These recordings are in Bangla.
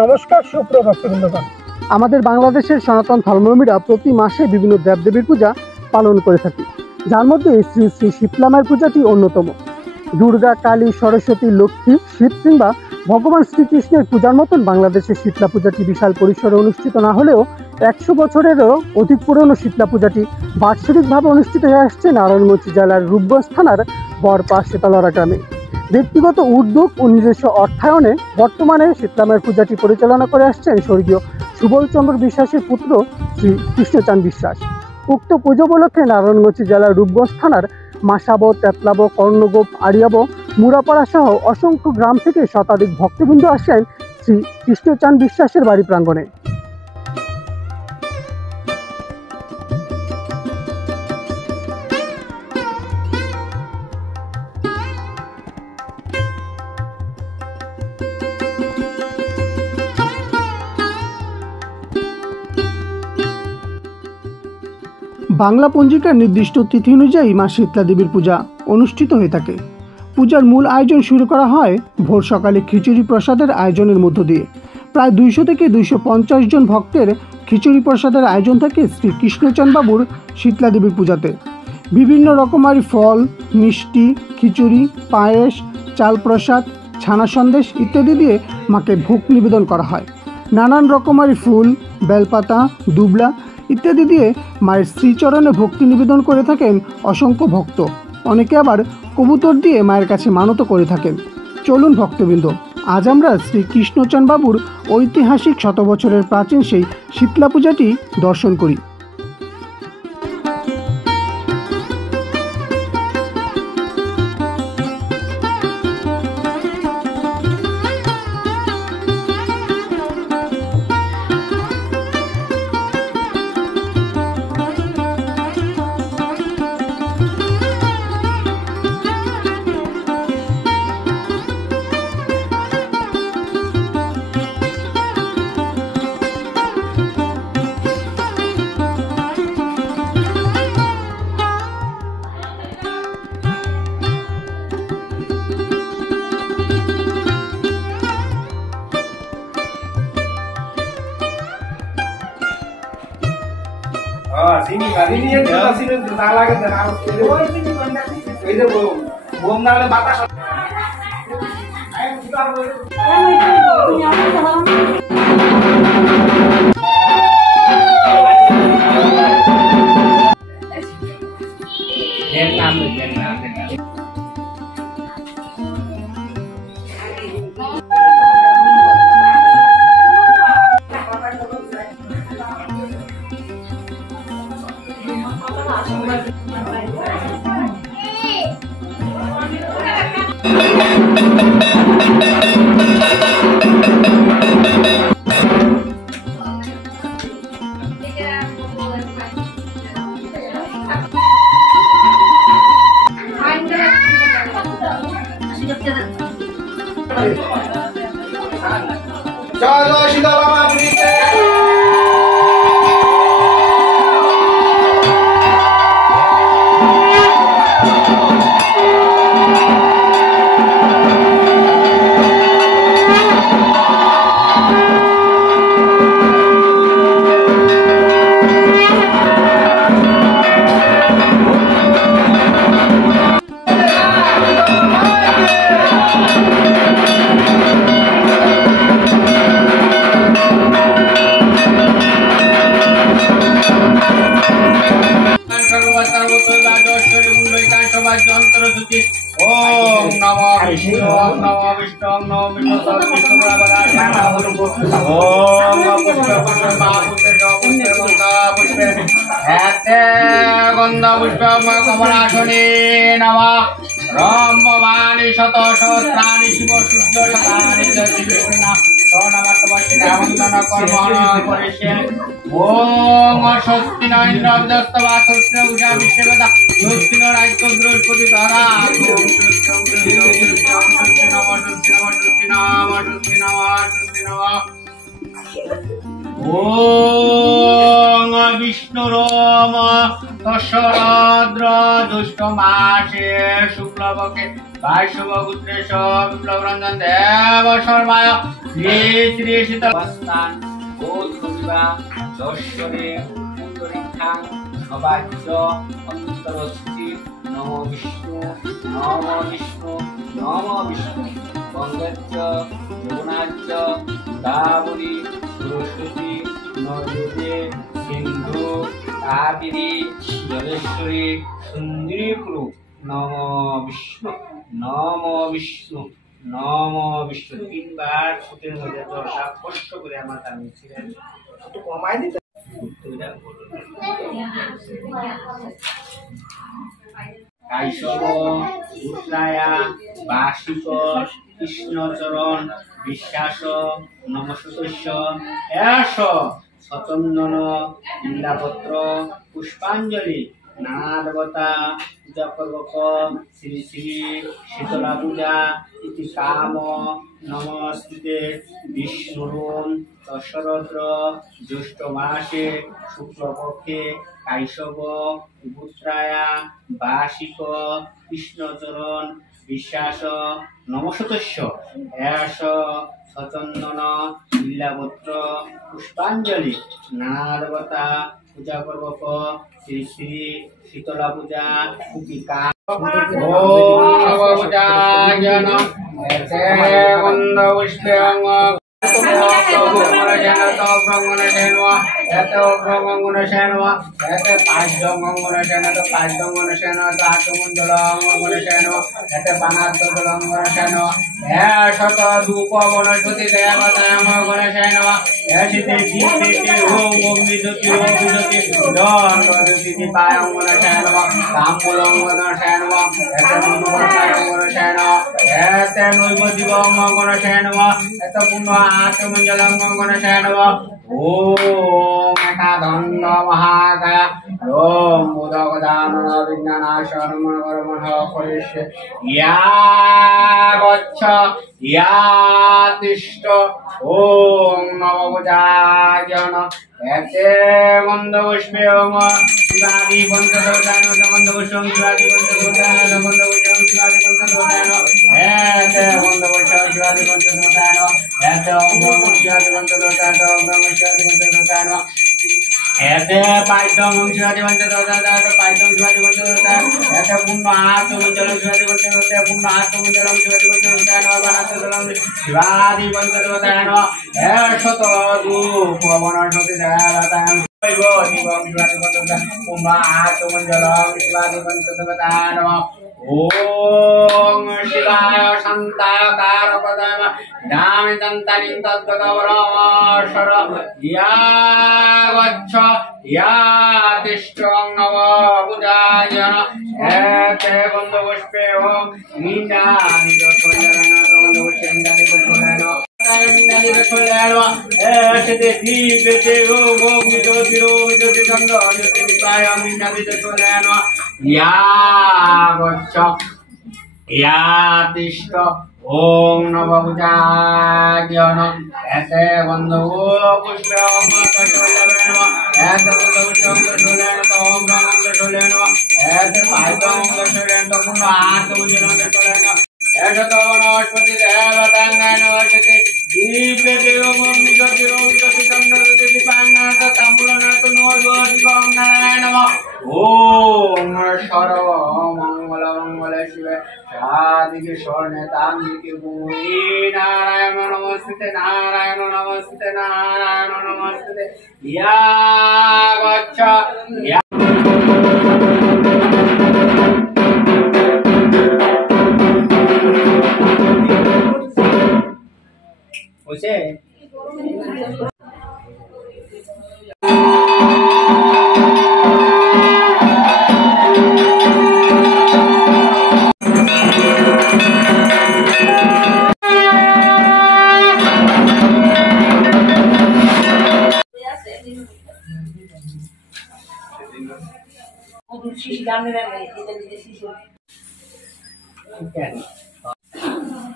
নমস্কার সুপ্রিয় ভক্তবৃন্দগণ, আমাদের বাংলাদেশের সনাতন ধর্মীয়রা প্রতি মাসে বিভিন্ন দেবদেবীর পূজা পালন করে থাকে, যার মধ্যে শ্রী শ্রী শীতলা মায়ের পূজাটি অন্যতম। দুর্গা, কালী, সরস্বতী, লক্ষ্মী, শিব কিংবা ভগবান শ্রীকৃষ্ণের পূজার মতন বাংলাদেশের শীতলা পূজাটি বিশাল পরিসরে অনুষ্ঠিত না হলেও 100 বছরেরও অধিক পুরনো শীতলা পূজাটি বাৎসরিকভাবে অনুষ্ঠিত হয়ে আসছে নারায়ণগঞ্জ জেলার রূপগঞ্জ থানার বরপা শীতলরা গ্রামে। ব্যক্তিগত উদ্যোগ ও নিজস্ব অর্থায়নে বর্তমানে শীতলা মায়ের পূজাটি পরিচালনা করে আসছেন স্বর্গীয় সুবলচন্দ্র বিশ্বাসের পুত্র শ্রী কৃষ্ণচাঁদ বিশ্বাস। উক্ত পুজো উপলক্ষে নারায়ণগঞ্জ জেলার রূপগঞ্জ থানার মাসাবো, তেতলাবো, কর্ণগোপ, আড়িয়াবো, মুরাপাড়া সহ অসংখ্য গ্রাম থেকে শতাধিক ভক্তবৃন্দ আসেন শ্রী কৃষ্ণচাঁদ বিশ্বাসের বাড়ি প্রাঙ্গণে। বাংলা পঞ্জিকার নির্দিষ্ট তিথি অনুযায়ী মা শীতলা দেবীর পূজা অনুষ্ঠিত হয়ে থাকে। পূজার মূল আয়োজন শুরু করা হয় ভোর সকালে খিচুড়ি প্রসাদের আয়োজনের মধ্য দিয়ে। প্রায় 200 থেকে 250 জন ভক্তের খিচুড়ি প্রসাদের আয়োজন থাকে শ্রী কৃষ্ণচাঁদ বাবুর শীতলা দেবীর পূজাতে। বিভিন্ন রকমের ফল, মিষ্টি, খিচুড়ি, পায়েস, চাল প্রসাদ, ছানা সন্দেশ ইত্যাদি দিয়ে মাকে ভোগ নিবেদন করা হয়। নানান রকমের ফুল, বেলপাতা, দুবলা ইত্যাদি দিয়ে মায়ের শ্রীচরণে ভক্তি নিবেদন করে থাকেন অসংখ্য ভক্ত। অনেকে আবার কবুতর দিয়ে মায়ের কাছে মানত করে থাকেন। চলুন ভক্তবৃন্দ, আজ আমরা শ্রী কৃষ্ণচাঁদ বাবুর ঐতিহাসিক 100 বছরের প্রাচীন সেই শীতলা পূজাটি দর্শন করি। sini yang kita sini salah kita harus itu bom nalar batas Chalo Shitala Ma Om Namo Vishnu, Om Namo Vishnu, Om Namo Vishnu, Vishnu Prabhadaya, Om Namo Vishnu, Hate Gonda Vishnu, Kamarashani Nama, Ram Bhavani Shato Shotrani Shiva Sudya Shatani Jashivishna, Sonamatvati Ramandana Karmana Parishe, Om Ashostina Indra Jastava Susna Usha Vishvada, Sustina Raito Druspati Dhara, ওং বিষ্ণুরম দশরদ্র দুষ্ট মাসে শুক্লপক্ষে বাইশবগুত্রেশ বিপ্লবরঞ্জন দেব শর্মায় শ্রী শ্রী শীতলস্থান গোধূমিবা দর্শনে পুণ্ডরীক্ষাং সবাজ্য অন্তরস্থি নম বিষ্ণু নম বিষ্ণু নম বিষ্ণু গঙ্গাচ্চ যমুনাচ্চ গোদাবরী সরস্বতী নর্মদে সিন্ধু কাবেরী জলেশ্বরী সুন্দরী কুরু নম বিষ্ণু নম বিষ্ণু নম বিষ্ণু তিনবার ছুটির মধ্যে দশা কষ্ট করে আমার দামি ছিলেন একটু কমাই দিতে কাইশব উত্রায়া বার্ষিক কৃষ্ণচরণ বিশ্বাস নমস্য এস সচন্দন ইন্দ্রাপত্র পুষ্পাঞ্জলি নানা দেবতা পূজা পূর্বক শ্রী শ্রী শীতলা পূজা ইতি কাম নমস্তে বিষ্ণুরুম দশরদ্র জ্যৈষ্ঠ মাসে শুক্লপক্ষে কাইশব উত্রায়া বার্ষিক কৃষ্ণচরণ বিশ্বাস নমস্য এস সচন্দন বিল্লাপত্র পুষ্পাঞ্জলি নানা দেবতা পূজা পূর্বক শ্রী শ্রী শীতলা পূজা ইতি কাম ओम एकादंड महाकाय ओम उदगदानन विज्ञानाशनमनोरमः परिष्य या गच्छ या तिष्ठ ओम नवभुजायन एते मन्दपुष्पे ओम शिवादि पञ्चदोषान मन्दपुष्पं शिवादि पञ्चदोषान मन्दपुष्पं शिवादि पञ्चदोषान एते मन्दपुष्पं शिवादि पञ्चदोषान एते ओम शिवादि पञ्चदोषान ओम शिवादि पञ्चदोषान एते पाइतम शिवादि पञ्चदोषान पाइतम शिवादि पञ्चदोषान एते पुण्य हाथ मंजलम शिवादि पञ्चदोषान पुण्य हाथ मंजलम शिवादि पञ्चदोषान वनतदलम शिवादि पञ्चदोषान एषत रूप वनस्पति देवतां ओम शिवाय शांताकार पदम नाम दंतानि तद्गतवरशर या गच्छ या तिष्ठं नव बुधायन एते बन्धुपुष्पे ओम नीलानि दशोलना बन्धुपुष्पे नीलानि दशोलना ओम नवभुजायन एते बन्धुपुष्पे ओम दशोलना एते बन्धुपुष्पे ओम दशोलना एते पाइतम दशोलना पुनः आठ दशोलना एषतो वनस्पति देवतांगनवसति दीपे देवमं निजतिरोजति चन्द्रति दीपांगनाथ ताम्बूलनाथ नोजति गंगाय नमः ओम सर्व मंगल मंगल शिवे शादिके स्वर्णे ताम्बिके भूमि नारायण नमस्ते नारायण नमस्ते नारायण नमस्ते या गच्छ या उसे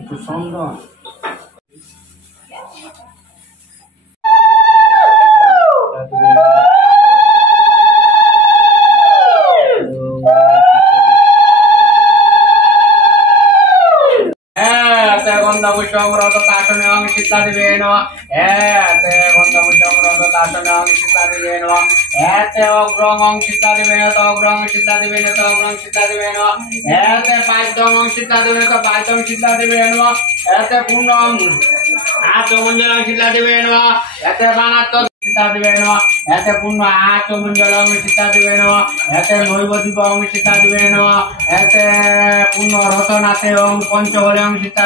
itu sondo গন্ধপুষ্পমরদাসনং সীতাদেবেন এতে গন্ধপুষ্পমরদাসনং সীতাদেবেন এতে অগ্রং সীতাদেবেন অগ্রং সীতাদেবেন অগ্রং সীতাদেবেন এতে পাঁচং সীতাদেবেন পাঁচং সীতাদেবেন এতে পূর্ণং আচমঞ্জলং সীতাদেবেন এতে বানাত্ম সীতাদেবেন এতে পূর্ণ আচমঞ্জলং সীতাদেবেন এতে নৈবদ্বীপং সীতাদেবেন এতে পূর্ণ রতনাথে পঞ্চবলং সীতা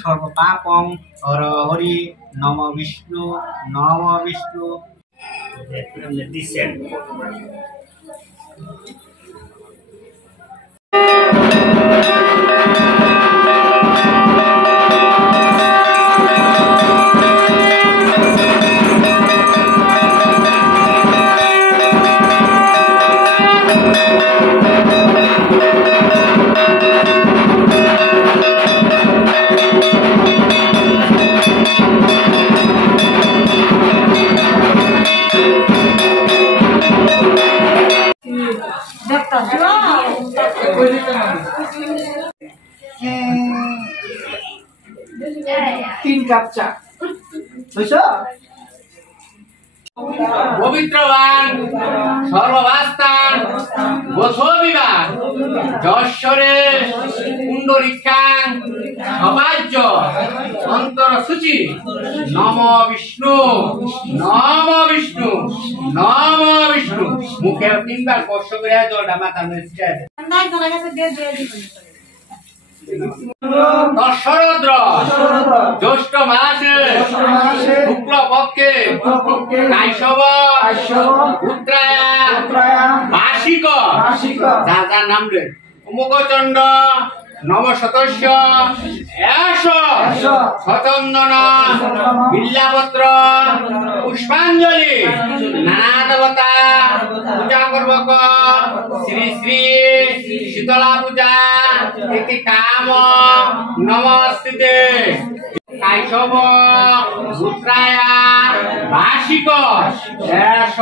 সর্বপাপং হর হরি নম বিষ্ণু নম বিষ্ণু দিচ্ছেন। তিন কাপ চা বুঝছো পবিত্রবান সর্ববাস্তান গোসবিবাদ যশ্বরে পুণ্ডরীক্ষাং সবাজ্য অন্তর সূচি নম বিষ্ণু নম বিষ্ণু নম বিষ্ণু মুখে তিনবার স্পর্শ করে জলটা মাথার মধ্যে দশরদ্র জ্যৈষ্ঠ মাসে শুক্ল পক্ষে কাইশব উত্তরায়ণ বার্ষিক যার যার নাম রে মুখচন্ড নবশতস্য এষ সচন্দন বিল্লাপত্র পুষ্পাঞ্জলি নানা দেবতা পূজা করবক শ্রী শ্রী শীতলা পূজা ইতি কাম নমস্তে কাইশব উত্তরায়ণ বার্ষিক এষ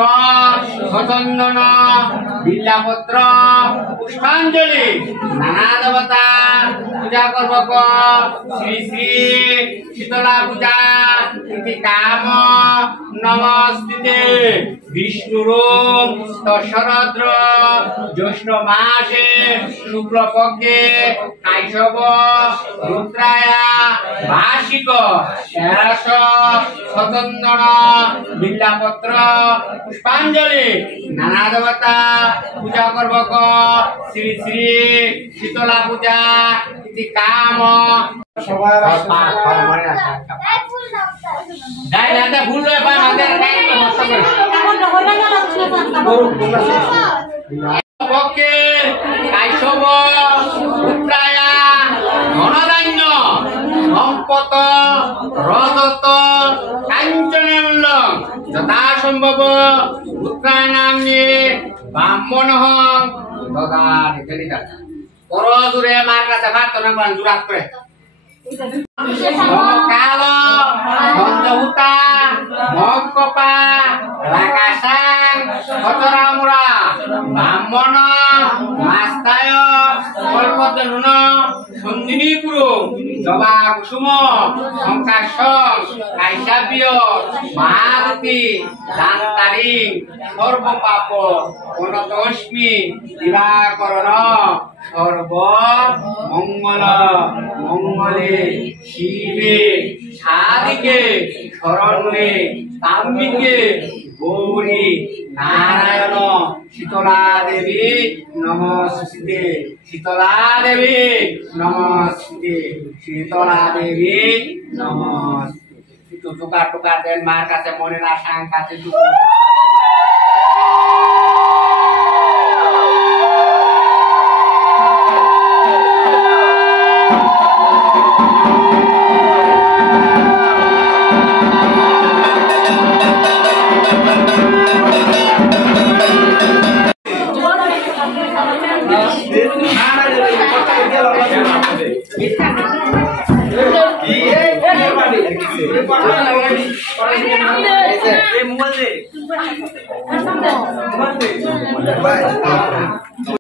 সচন্দন বিল্লাপত্র পুষ্পাঞ্জলি নানা দেবতা পূজা করবক শ্রী শ্রী শীতলা পূজা ইতি কাম নমস্তে বিষ্ণুর দশরদ্র জ্যৈষ্ঠ মাসে শুক্ল পক্ষে কাইশব উত্তরায়ণ বার্ষিক এষ সচন্দন বিল্লাপত্র পুষ্পাঞ্জলি নানা দেবতা পূজা করবক শ্রী শ্রী শীতলা পূজা ইতি কাম ভুল পক্ষে কাইশব উত্তরায়ণ ধনধান্য সম্পদ রজত কাঞ্চন যথাসম্ভব উত্তরায়ণামে ব্রাহ্মণ পরজুরে মার কাছে প্রার্থনা করেন জুরাত করে কাল গন্ধভূতা মকপা রাকাশাং খতরামুরা ব্রাহ্মণ মাস্তায় কল্পতনুন সন্ধিনীপুর জবা কুসুম সংকাশ কাইসাবীয় মহারতি দান্তারি সর্বপাপ অনতস্মি দিবাকরণ সর্ব মঙ্গল মঙ্গলে শিবে সাধিকে শরণ্যে তাম্বিকে গৌরী নারায়ণ শীতলা দেবী নমস্তে শীতলা দেবী নমস্তে শীতলা দেবী নমস্তে একটু টুকা টুকা দেন মার কাছে মনে না সাং কাছে মোবাইল